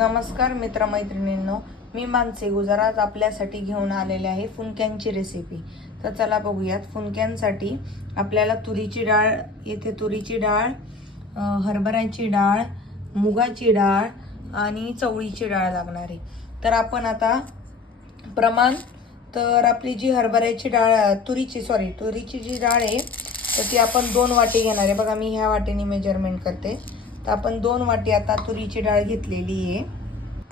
नमस्कार मित्रमैत्रिणींनो, मी मानसी गुजर आज आपल्यासाठी घेऊन आलेले आहे फुनक्यांची रेसिपी। तर चला बघूयात। फुनक्यांसाठी आपल्याला तुरीची डाळ, येथे तुरीची डाळ, हरभऱ्याची डाळ, मुगाची डाळ आणि चवळीची डाळ लागणार आहे। तर आपण आता प्रमाण, तर आपली जी हरभऱ्याची डाळ तुरीची जी डाळ आहे तर ती आपण 2 वाटी घेणार आहे। बघा मी ह्या वाटीने मेजरमेंट करते। तर आपण 2 वाटी आता तुरीची डाळ घेतलेली आहे।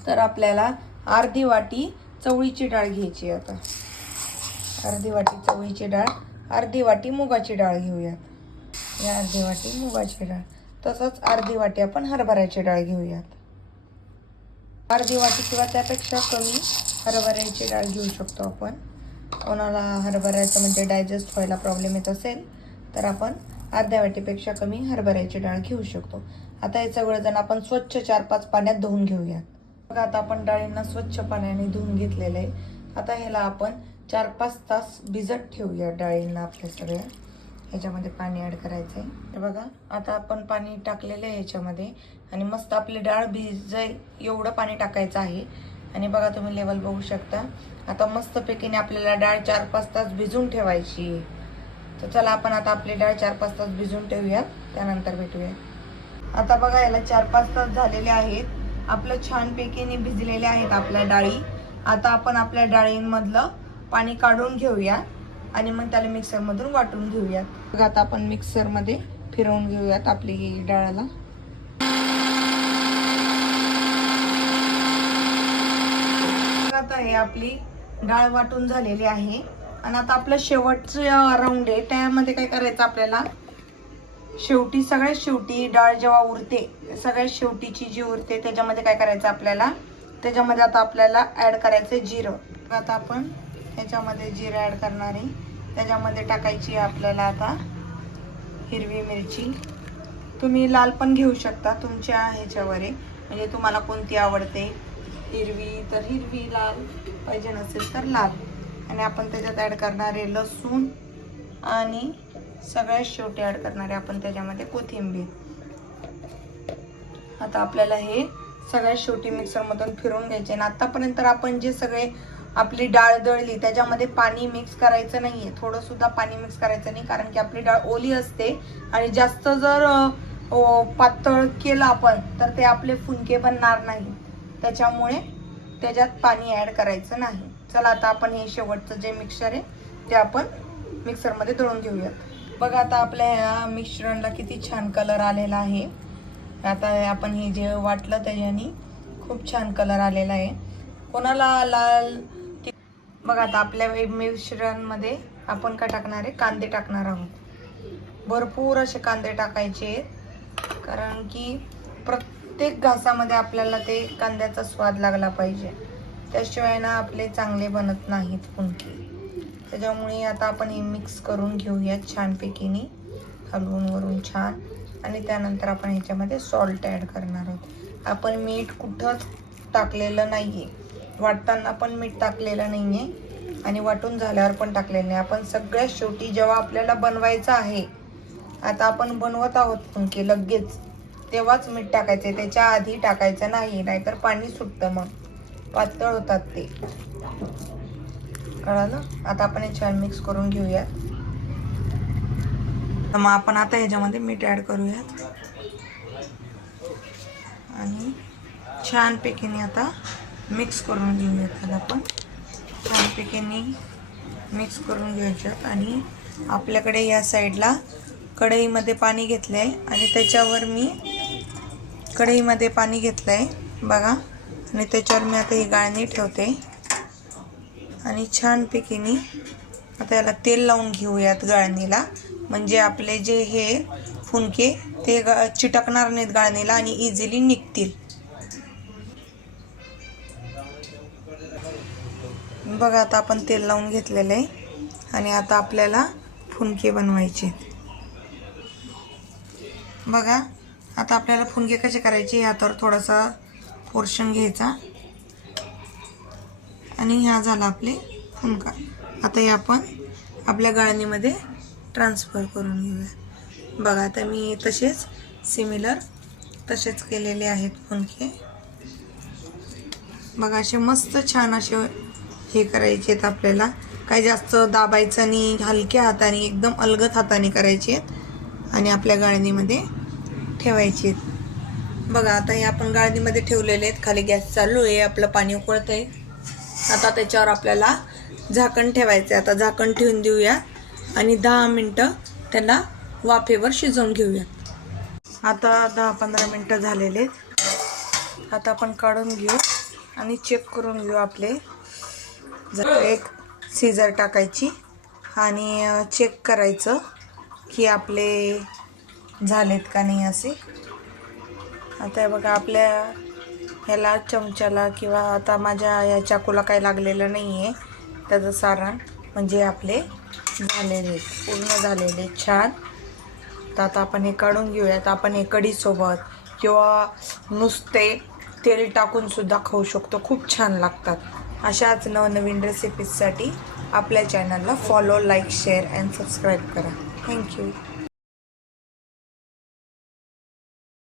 तर आपल्याला अर्धी वाटी चवळीची डाळ घ्यायची आहे। आता अर्धी वाटी चवळीची डाळ, अर्धी वाटी मुगाची डाळ घेऊयात। या अर्धी वाटी मुगाची डाळ, तसंच अर्धी वाटी आपण हरभऱ्याची डाळ घेऊयात। अर्धी वाटी किंवा त्यापेक्षा कमी हरभऱ्याची डाळ घेऊ शकतो आपण। कोणाला हरभऱ्याचं म्हणजे डायजेस्ट व्हायला प्रॉब्लेम येत असेल तर आपण अर्ध्या वाटीपेक्षा कमी हरभऱ्याची डाळ घेऊ शकतो। आता हे सगळं आपण स्वच्छ 4-5 पाण्यात धुवून घेऊयात। बघा आता आपण डाळींना स्वच्छ पाण्याने धुवून घेतलेलं आहे। आता ह्याला आपण 4-5 तास भिजत ठेवूया डाळींना। आपल्या सगळ्या ह्याच्यामध्ये पाणी ॲड करायचं आहे। हे बघा आता आपण पाणी टाकलेलं आहे ह्याच्यामध्ये आणि मस्त आपली डाळ भिजाय एवढं पाणी टाकायचं आहे। आणि बघा तुम्ही लेवल बघू शकता। आता मस्तपैकीने आपल्याला डाळ 4-5 तास भिजून ठेवायची आहे। तर चला आपण आता आपली डाळ 4-5 तास भिजून ठेवूयात, त्यानंतर भेटूया। आता बघा याला 4-5 तास झालेले आहेत। आपलं छानपैकीने भिजलेले आहेत आपल्या डाळी। आता आपण आपल्या डाळींमधलं पाणी काढून घेऊया आणि मग त्याला मिक्सरमधून वाटून घेऊयात। बघा आता आपण मिक्सरमध्ये फिरवून घेऊयात आपली डाळला। आता हे आपली डाळ वाटून झालेली आहे आणि आता आपलं शेवटचं राऊंड आहे। त्यामध्ये काय करायचं आपल्याला, सगळ्यात शेवटी डाळ जेव्हा उरते, सगळ्यात शेवटीची जी उरते त्याच्यामध्ये काय करायचं आपल्याला, त्याच्यामध्ये आता आपल्याला ॲड करायचं जिरं। आता आपण ह्याच्यामध्ये जिरं ॲड करणार आहे। त्याच्यामध्ये टाकायची आपल्याला आता हिरवी मिरची। तुम्ही लाल पण घेऊ शकता, तुमच्या ह्याच्यावर आहे, म्हणजे तुम्हाला कोणती आवडते। हिरवी तर हिरवी, लाल पाहिजे नसेल तर लाल। आणि आपण त्याच्यात ॲड करणार आहे लसूण आणि सगळ्यात शेवटी ॲड करणार आहे आपण त्याच्यामध्ये कोथिंबीर। आता आपल्याला हे सगळ्यात शेवटी मिक्सरमधून फिरवून घ्यायचे। आणि आतापर्यंत आपण जे सगळे आपली डाळ दळली त्याच्यामध्ये पाणी मिक्स करायचं नाहीये, थोडं सुद्धा पाणी मिक्स करायचं नाही, कारण की आपली डाळ ओली असते आणि जास्त जर पातळ केलं आपण तर ते आपले फुनके बनणार नाही। त्याच्यामुळे त्याच्यात पाणी ॲड करायचं नाही। चला आता आपण हे शेवटचं जे मिक्सचर आहे ते आपण मिक्सरमध्ये दळून घेऊयात। बघा आता आपल्या ह्या मिश्रणला किती छान कलर आलेला आहे। आता आपण हे जे वाटलं त्याच्याने खूप छान कलर आलेला आहे। कोणाला लाल, बघा आता आपल्या मिश्रणमध्ये आपण काय टाकणार आहे, कांदे टाकणार आहोत। भरपूर असे कांदे टाकायचे, कारण की प्रत्येक घासामध्ये आपल्याला ते कांद्याचा स्वाद लागला पाहिजे, त्याशिवाय ना आपले चांगले बनत नाहीत फुनके। त्याच्यामुळे आता आपण हे मिक्स करून घेऊयात छानपैकीने, हलवून वरून छान। आणि त्यानंतर आपण ह्याच्यामध्ये सॉल्ट ॲड करणार आहोत। आपण मीठ कुठंच टाकलेलं नाहीये, वाटताना पण मीठ टाकलेलं नाहीये आणि वाटून झाल्यावर पण टाकलेलं नाही। आपण सगळ्यात शेवटी जेव्हा आपल्याला बनवायचं आहे, आता आपण बनवत आहोत फुनके लगेच, तेव्हाच मीठ टाकायचे, त्याच्या आधी टाकायचं नाही, नाहीतर पाणी सुटतं, मग पातळ होतात ते, कळालं। आता आपण हे छान मिक्स करून घेऊयात। तर मग आपण आता ह्याच्यामध्ये मीठ ॲड करूयात आणि छानपैकीने आता मिक्स करून घेऊयात। त्याला आपण छानपैकीने मिक्स करून घ्यायच्यात। आणि आपल्याकडे या साईडला कढईमध्ये पाणी घेतलं आहे आणि त्याच्यावर मी कढईमध्ये पाणी घेतलं आहे बघा, आणि त्याच्यावर मी आता ही गाळणी ठेवते आणि छानपैकीने आता याला तेल लावून घेऊयात गाळणीला, म्हणजे आपले जे हे फुनके ते चिटकणार नाहीत गाळणीला आणि इझिली निघतील। बघा आता आपण तेल लावून घेतलेलं आहे आणि आता आपल्याला फुनके बनवायचे। बघा आता आपल्याला फुनके कसे करायचे, हातावर थोडासा पोर्शन घ्यायचा आणि हा झाला आपले फुनका। आता हे आपण आपल्या गाळणीमध्ये ट्रान्सफर करून घेऊया। बघा आता मी तसेच केलेले आहेत फुनके। बघा असे मस्त छान असे हे करायचे आहेत आपल्याला. काही जास्त दाबायचं नाही, हलक्या हाताने एकदम अलगद हाताने करायचे आहेत आणि आपल्या गाळणीमध्ये ठेवायचे आहेत. बघा आता हे आपण गाळणीमध्ये ठेवलेले आहेत. खाली गॅस चालू आहे, आपलं पाणी उकळतंय. आता त्याच्यावर आपल्याला झाकण ठेवायचं आहे. आता झाकण ठेवून देऊया आणि 10 मिनटं त्याला वाफेवर शिजवून घेऊया. आता 10-15 मिनटं झालेले आहेत. आता आपण काढून घेऊ आणि चेक करून घेऊ आपले. एक सीझर टाकायची आणि चेक करायचं की आपले झालेत का नाही असे. आता बघा आपल्या ह्याला चमच्याला किंवा आता माझ्या या चाकूला काही लागलेलं नाही आहे त्याचं सारण, म्हणजे आपले झालेले आहेत, पूर्ण झालेले छान. तर आता आपण हे काढून घेऊयात. आपण हे कढीसोबत किंवा नुसते तेल टाकून सुद्धा खाऊ शकतो, खूप छान लागतात. अशाच नवनवीन रेसिपीजसाठी आपल्या चॅनलला follow, like, share and subscribe करा. थँक्यू.